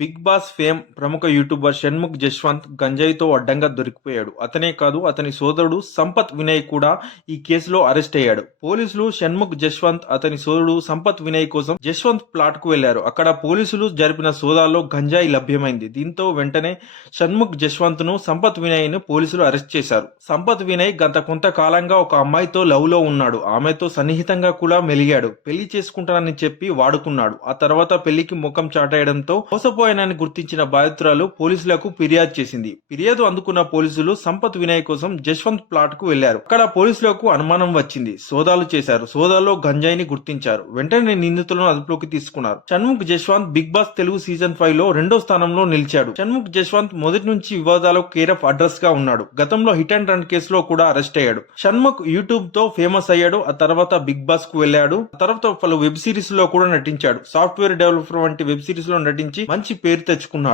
Big boss fame ప్రముఖ YouTuber Shanmukh Jaswanth గంజాయితో అడ్డంగా దొరికిపోయాడు. అతనే కాదు అతని సోదరుడు సంపత్ వినయ్ కూడా ఈ కేసులో అరెస్ట్ అయ్యాడు. పోలీసులు షణ్ముఖ్ జశ్వంత్ అతని సోదరుడు సంపత్ వినయ్ కోసం జశ్వంత్ ప్లాట్ కు వెళ్లారు. అక్కడ పోలీసులు జరిపిన సోదాల్లో గంజాయి లభ్యమైంది. దీంతో వెంటనే షణ్ముఖ్ జశ్వంత్ ను సంపత్ వినయ్ ను పోలీసులు అరెస్ట్ చేశారు. సంపత్ వినయ్ గత కొంతకాలంగా ఒక అమ్మాయితో లవ్ లో ఉన్నాడు. ఆమెతో సన్నిహితంగా కూడా మెలిగాడు. పెళ్లి చేసుకుంటానని చెప్పి వాడుకున్నాడు. ఆ తర్వాత పెళ్లికి ముఖం చాటేయడంతో మోసపోయానని గుర్తించిన బాధితురాలు పోలీసులకు ఫిర్యాదు చేసింది. ఫిర్యాదు అందుకున్న పోలీసులు సంపత్ వినయ్ కోసం జశ్వంత్ ప్లాట్ కు వెళ్లారు. అక్కడ పోలీసులకు అనుమానం వచ్చింది. సోదాలు చేశారు. సోదాల్లో గంజాయిని గుర్తించారు. వెంటనే నిందితులను అదుపులోకి తీసుకున్నారు. Shanmukh Jaswanth big boss Telugu season 5 లో 2వ స్థానంలో నిలిచాడు. షణ్ముఖ్ జశ్వంత్ మొదటి నుంచి వివాదాలకు కేర్ ఆఫ్ అడ్రస్ గా ఉన్నాడు. గతంలో హిట్ అండ్ రన్ కేసులో కూడా అరెస్ట్ అయ్యాడు. షణ్ముఖ్ యూట్యూబ్ తో ఫేమస్ అయ్యాడు. ఆ తర్వాత బిగ్ బాస్ కు వెళ్లాడు. ఆ తర్వాత పలు వెబ్ సిరీస్ లో కూడా నటించాడు. సాఫ్ట్వేర్ డెవలపర్ వంటి వెబ్ సిరీస్ లో నటించి మంచి పేరు తెచ్చుకున్నాడు.